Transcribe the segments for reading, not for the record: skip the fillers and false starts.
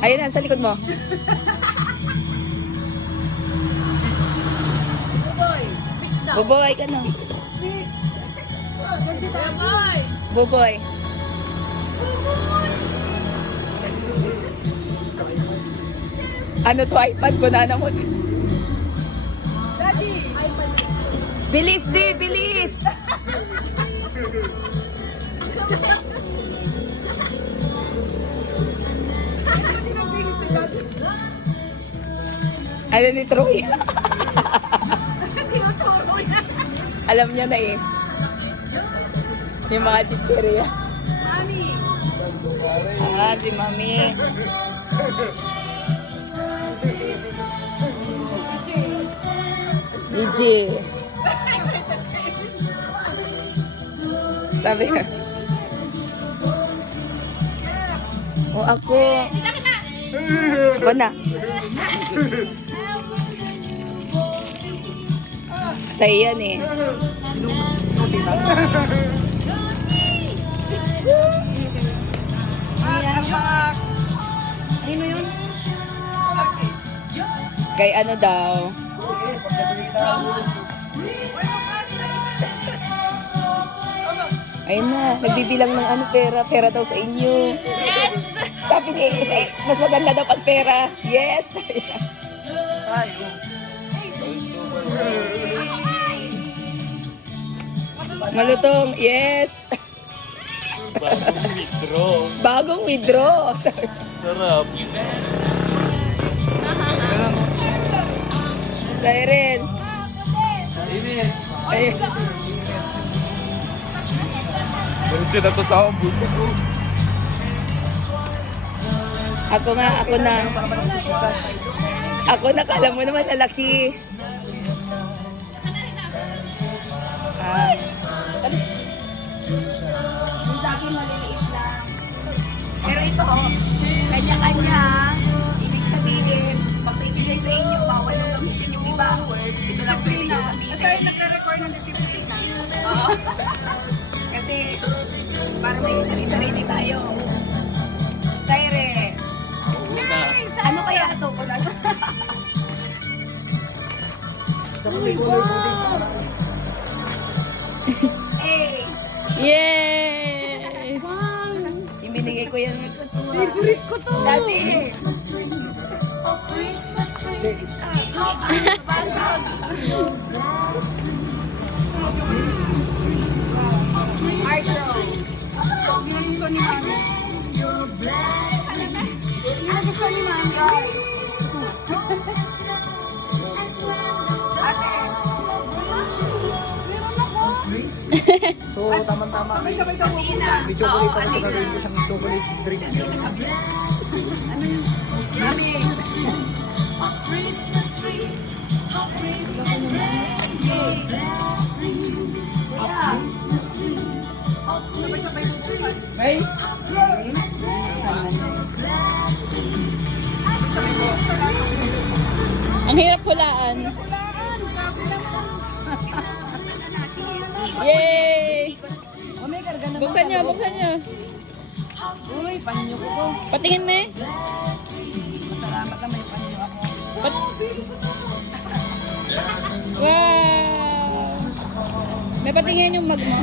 Ayun na, sa likod mo. Buboy ka na. Buboy. Ano to, iPad? Banana mo. Daddy! Bilis, di! Bilis! Hindi nagbigay si Daddy. Ano ni Troy? Tinuturo niya. Alam niya na eh. Yung mga chichirya. Mami! Ah, si Mami. DJ. Sabi ka. O ako. Ako na. Sa'yo yan eh. Ano yun? Kay ano daw. Ayun na, nagbibilang ng ano pera. Pera daw sa inyo. Yes! Sabi niya, mas maganda daw pag pera. Yes! Malutong, yes! Bagong withdraw. Bagong withdraw. Sarap. Siren. Ay, Diretso na to sa akong buko ko. ako nga, ako na. Ako na, kala mo naman lalaki. Ah, Yung sa akin maliliit lang. Pero ito, kanya-kanya. Ibig sabihin, pag ibigay sa inyo, bawal nang gamitin yung iba. Ito lang pwede nyo gamitin. Ito yung nagre-record ng disiplina. Oo. Kasi, para may sarili-sarili tayo. Saire. Nice! Ano kaya ito? Kung ano? Uy, wow! Ace! yay! Yung binigay ko yan. Favorite ko to. Dati. Basag. Artro. Ginagusto ni Mami. Ginagusto ni Mami. Ate. Meron ako. So, tama-tama. May Kanina. chocolate ako sa kanina. gagawin ko siyang chocolate drink. Mami. May? Ang hirap hulaan. Yay! Buksan niyo, buksan niyo. Uy, panyo ko to. Patingin mo eh. Salamat na may panyo ako. Wow! May patingin yung mag mo.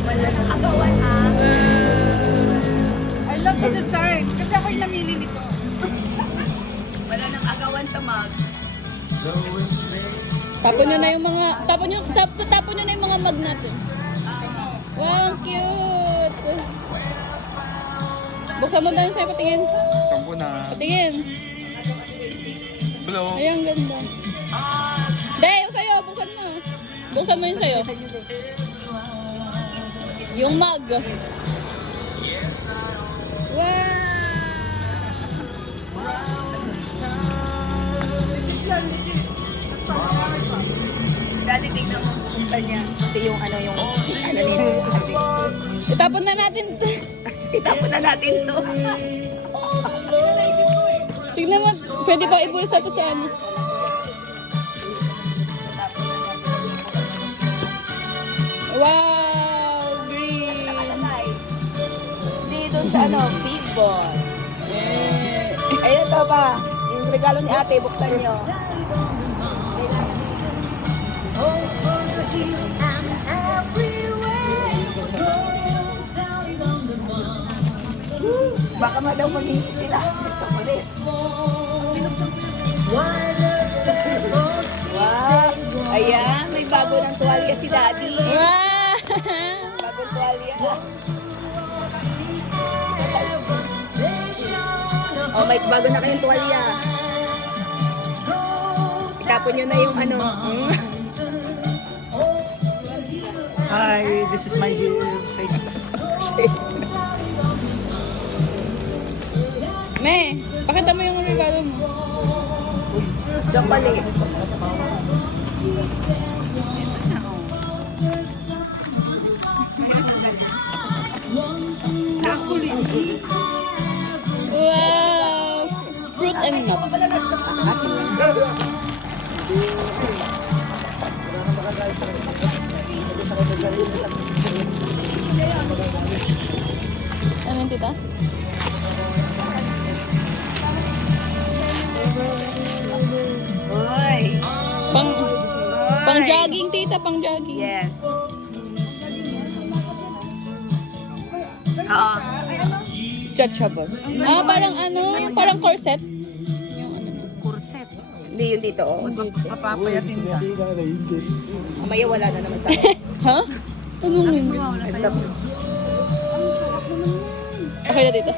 Wala nang agawan ha. Wow! I love the design. Kasi ako yung namili nito. Wala nang agawan sa mug. Tapon nyo na yung mga, tapon nyo na yung mga mag natin. Wow, ang cute! Buksan mo na yung sa'yo, patingin. Sampo na. Patingin. Hello. Ay, ang ganda. Day, yung sa'yo, buksan mo. Buksan mo yung sa'yo. Yung mug. Wow! Dati tignan mo buksan niya. Ito yung ano nito. Itapon na natin. Itapon na natin to. Tignan mo, pwede ba ibulsa to sa ano? Wow! Green! Hindi doon sa ano, Big Boss. Ano pa? Yung regalo ni ate, buksan nyo. Baka ma daw maghingi sila. Chocolate. Wow! Ayan, may bago ng tuwalya si Daddy. Wow! Bagong tuwalya. Oh, may bago na kayong tuwalya. Itapon nyo na yung ano. Hi, this is my gift. Thanks. Me, pakita mo yung regalo mo. Chocolate. Wow! Fruit and nut. Ano yun, tita? Uy! Pang jogging, tita, pang jogging. Yes. Oo. Stretchable. Ah, parang ano, parang corset. Yung ano. Corset. Hindi yun dito, oh. Papapayatin ka. Mamaya wala na naman sa akin. Ha? Anong yun? Basta Okay na, tita.